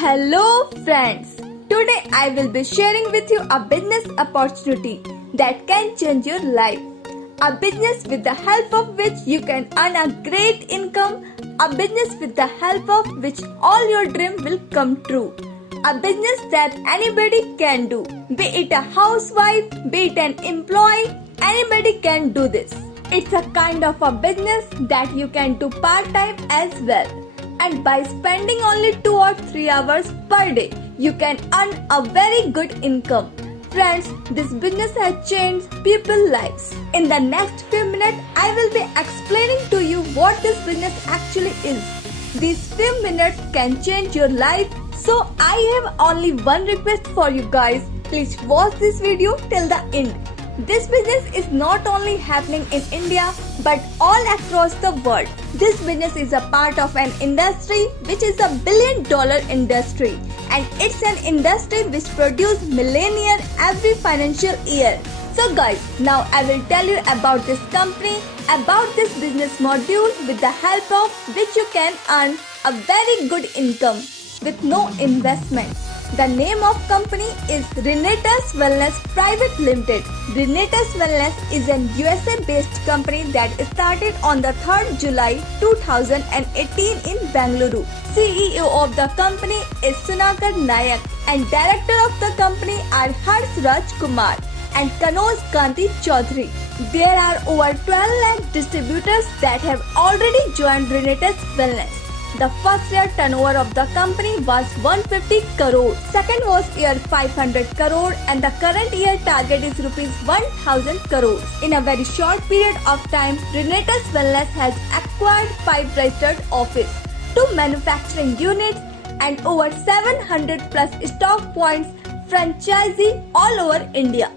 Hello friends, today I will be sharing with you a business opportunity that can change your life. A business with the help of which you can earn a great income. A business with the help of which all your dreams will come true. A business that anybody can do. Be it a housewife, be it an employee, anybody can do this. It's a kind of a business that you can do part-time as well. And by spending only 2 or 3 hours per day, you can earn a very good income. Friends, this business has changed people's lives. In the next few minutes, I will be explaining to you what this business actually is. These few minutes can change your life. So I have only one request for you guys. Please watch this video till the end. This business is not only happening in India but all across the world. This business is a part of an industry which is a billion-dollar industry, and it's an industry which produces millionaires every financial year. So guys, now I will tell you about this company, about this business module with the help of which you can earn a very good income with no investment. The name of company is Renatus Wellness Private Limited. Renatus Wellness is an USA-based company that started on the 3rd July 2018 in Bengaluru. CEO of the company is Sunakar Nayak and Director of the company are Harsh Raj Kumar and Kanoj Kanti Chaudhary. There are over 12 lakh distributors that have already joined Renatus Wellness. The first year turnover of the company was 150 crore, second was year 500 crore, and the current year target is rupees 1000 crore. In a very short period of time, Renatus Wellness has acquired 5 registered offices, 2 manufacturing units, and over 700 plus stock points franchisee all over India.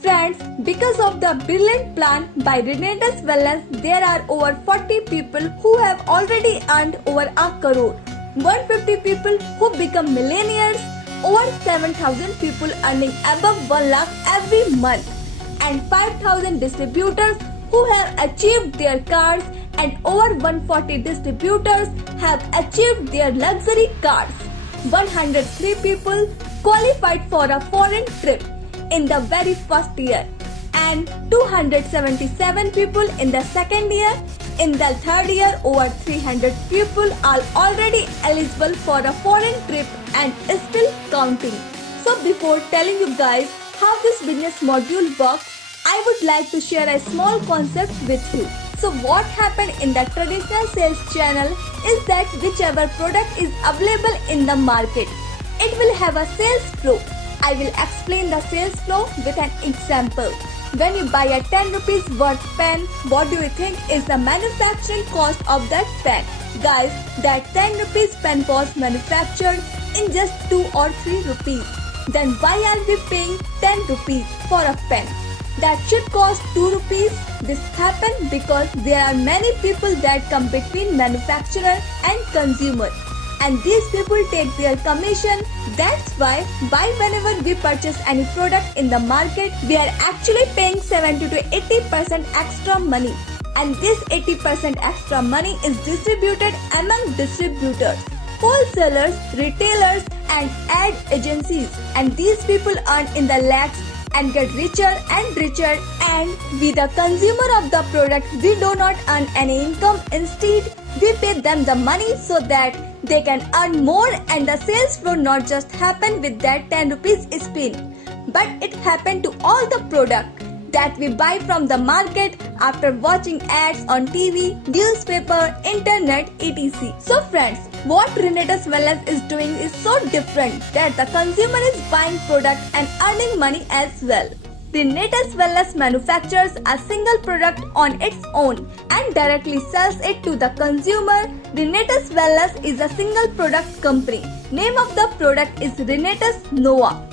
Friends, because of the brilliant plan by Renatus Wellness, there are over 40 people who have already earned over a crore, 150 people who become millionaires, over 7,000 people earning above 1 lakh every month, and 5,000 distributors who have achieved their cars, and over 140 distributors have achieved their luxury cars. 103 people qualified for a foreign trip in the very first year, and 277 people in the second year. In the third year, over 300 people are already eligible for a foreign trip and still counting. So before telling you guys how this business module works, I would like to share a small concept with you. So what happened in the traditional sales channel is that whichever product is available in the market, it will have a sales flow. I will explain the sales flow with an example. When you buy a 10 rupees worth pen, what do you think is the manufacturing cost of that pen? Guys, that 10 rupees pen was manufactured in just 2 or 3 rupees. Then why are we paying 10 rupees for a pen? That should cost 2 rupees. This happens because there are many people that come between manufacturer and consumer, and these people take their commission. That's why whenever we purchase any product in the market, we are actually paying 70 to 80% extra money, and this 80% extra money is distributed among distributors, wholesalers, retailers, and ad agencies, and these people earn in the lakhs and get richer and richer, and we the consumer of the product, we do not earn any income. Instead, we pay them the money so that they can earn more, and the sales flow not just happen with that 10 rupees spin, but it happen to all the product that we buy from the market after watching ads on TV, newspaper, internet, etc. So friends, what Renatus Wellness is doing is so different that the consumer is buying product and earning money as well. Renatus Wellness manufactures a single product on its own and directly sells it to the consumer. Renatus Wellness is a single product company. Name of the product is Renatus Nova.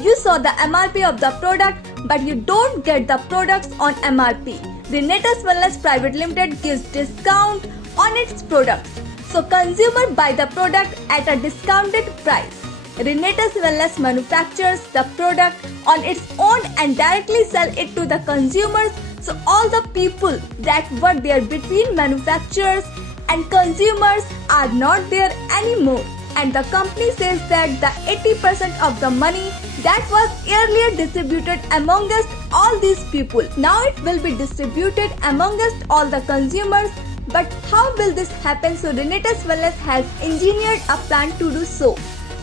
You saw the MRP of the product, but you don't get the products on MRP. Renatus Wellness Private Limited gives discount on its products, so consumer buy the product at a discounted price. Renatus Wellness manufactures the product on its own and directly sell it to the consumers, so all the people that were there between manufacturers and consumers are not there anymore. and the company says that the 80% of the money that was earlier distributed amongst all these people, now it will be distributed amongst all the consumers. But how will this happen? So Renetus Wellness has engineered a plan to do so.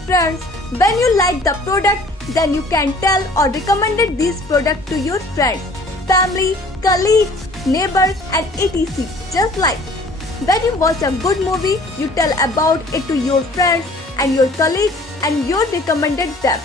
Friends, when you like the product, then you can tell or recommend these products to your friends, family, colleagues, neighbors and etc. Just like when you watch a good movie, you tell about it to your friends and your colleagues and you recommended them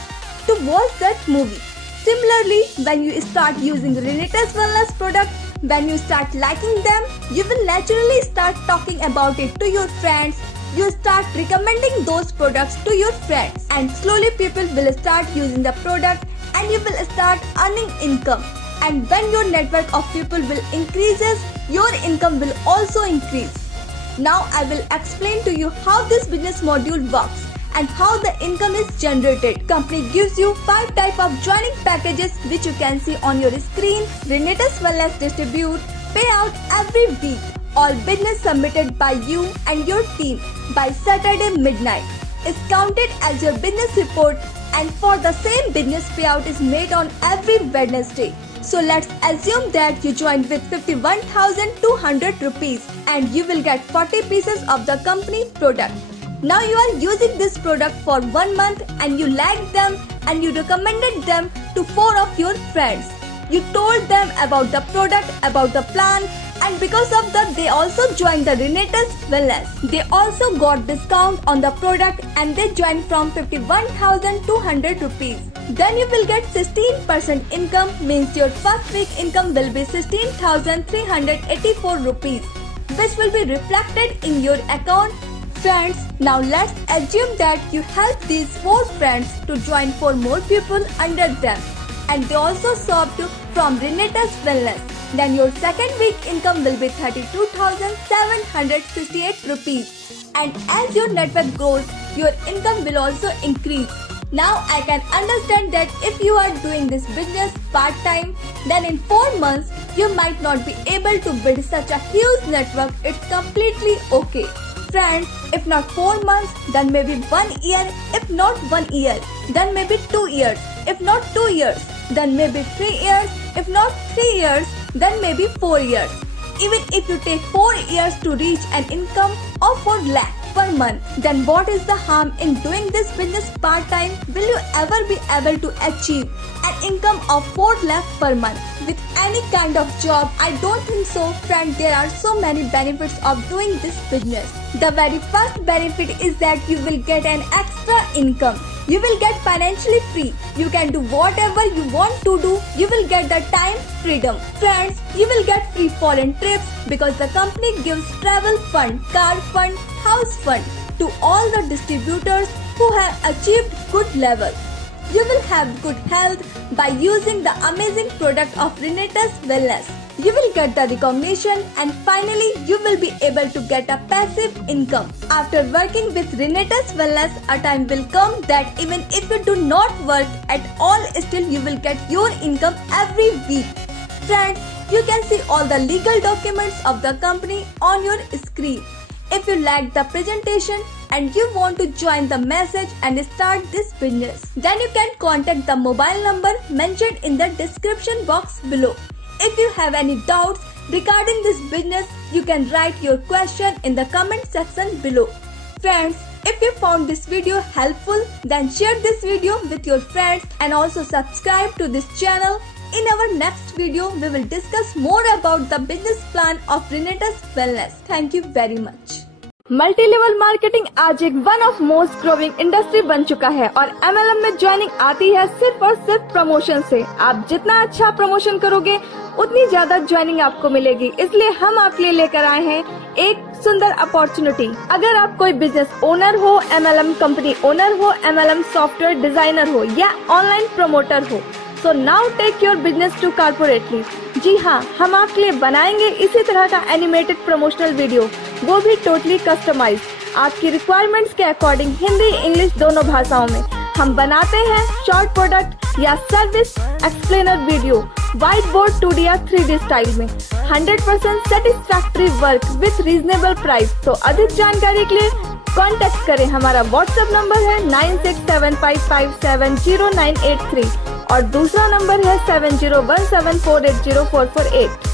to watch that movie. Similarly, when you start using Renetus Wellness product, when you start liking them, you will naturally start talking about it to your friends. You start recommending those products to your friends and slowly people will start using the product and you will start earning income. And when your network of people will increases, your income will also increase. Now I will explain to you how this business module works and how the income is generated. Company gives you 5 types of joining packages which you can see on your screen. Renetus Wellness distribute payout every week. All business submitted by you and your team by Saturday midnight is counted as your business report, and for the same business payout is made on every Wednesday. So let's assume that you joined with 51,200 rupees and you will get 40 pieces of the company product. Now you are using this product for 1 month and you liked them and you recommended them to 4 of your friends. You told them about the product, about the plan, and because of that they also joined the Renetus Wellness. They also got discount on the product and they joined from 51,200 rupees. Then you will get 16% income, means your first week income will be 16,384 rupees, which will be reflected in your account. Friends, now let's assume that you help these 4 friends to join 4 more people under them and they also shopped from Renetus Wellness. Then your second week income will be 32,768 rupees, and as your network grows, your income will also increase. Now I can understand that if you are doing this business part-time, then in 4 months you might not be able to build such a huge network. It's completely okay. Friends, if not 4 months, then maybe 1 year. If not 1 year, then maybe 2 years. If not 2 years, then maybe 3 years. If not 3 years, then maybe 4 years. Even if you take 4 years to reach an income of 4 lakh per month, then what is the harm in doing this business part-time? Will you ever be able to achieve an income of 4 lakh per month with any kind of job? I don't think so, friend. There are so many benefits of doing this business. The very first benefit is that you will get an extra income. You will get financially free. You can do whatever you want to do. You will get the time freedom. Friends, you will get free foreign trips because the company gives travel fund, car fund, house fund to all the distributors who have achieved good level. You will have good health by using the amazing product of Renetus Wellness. You will get the recognition and finally you will be able to get a passive income. After working with Renetus Wellness, a time will come that even if you do not work at all, still you will get your income every week. Friends, you can see all the legal documents of the company on your screen. If you like the presentation and you want to join the message and start this business, then you can contact the mobile number mentioned in the description box below. If you have any doubts regarding this business, you can write your question in the comment section below. Friends, if you found this video helpful, then share this video with your friends and also subscribe to this channel. In our next video, we will discuss more about the business plan of Renetus Wellness. Thank you very much. Multi level marketing आज एक one of most growing industry बन चुका है और MLM में joining आती है सिर्फ और सिर्फ प्रमोशन से। आप जितना अच्छा प्रमोशन करोगे उतनी ज्यादा ज्वाइनिंग आपको मिलेगी। इसलिए हम आपके लिए लेकर आए हैं एक सुंदर अपॉर्चुनिटी। अगर आप कोई बिजनेस ओनर हो, MLM कंपनी ओनर हो, MLM सॉफ्टवेयर डिजाइनर हो या ऑनलाइन प्रमोटर हो, so now take your business to corporately. जी हाँ, हम आपके लिए बनाएंगे इसी तरह का एनिमेटेड प्रमोशनल वीडियो, वो भी टोटली कस्टमाइज आपकी रिक्वायरमेंट्स के अकॉर्डिंग, हिंदी इंग्लिश दोनों भाषाओं में। हम बनाते हैं शॉर्ट प्रोडक्ट या service explainer video white board 2D या 3D स्टाइल में। 100% satisfactory work with reasonable price. तो अधिक जानकारी के लिए कांटेक्ट करें। हमारा व्हाट्सएप नंबर है 9675570983 और दूसरा नंबर है 7017480448।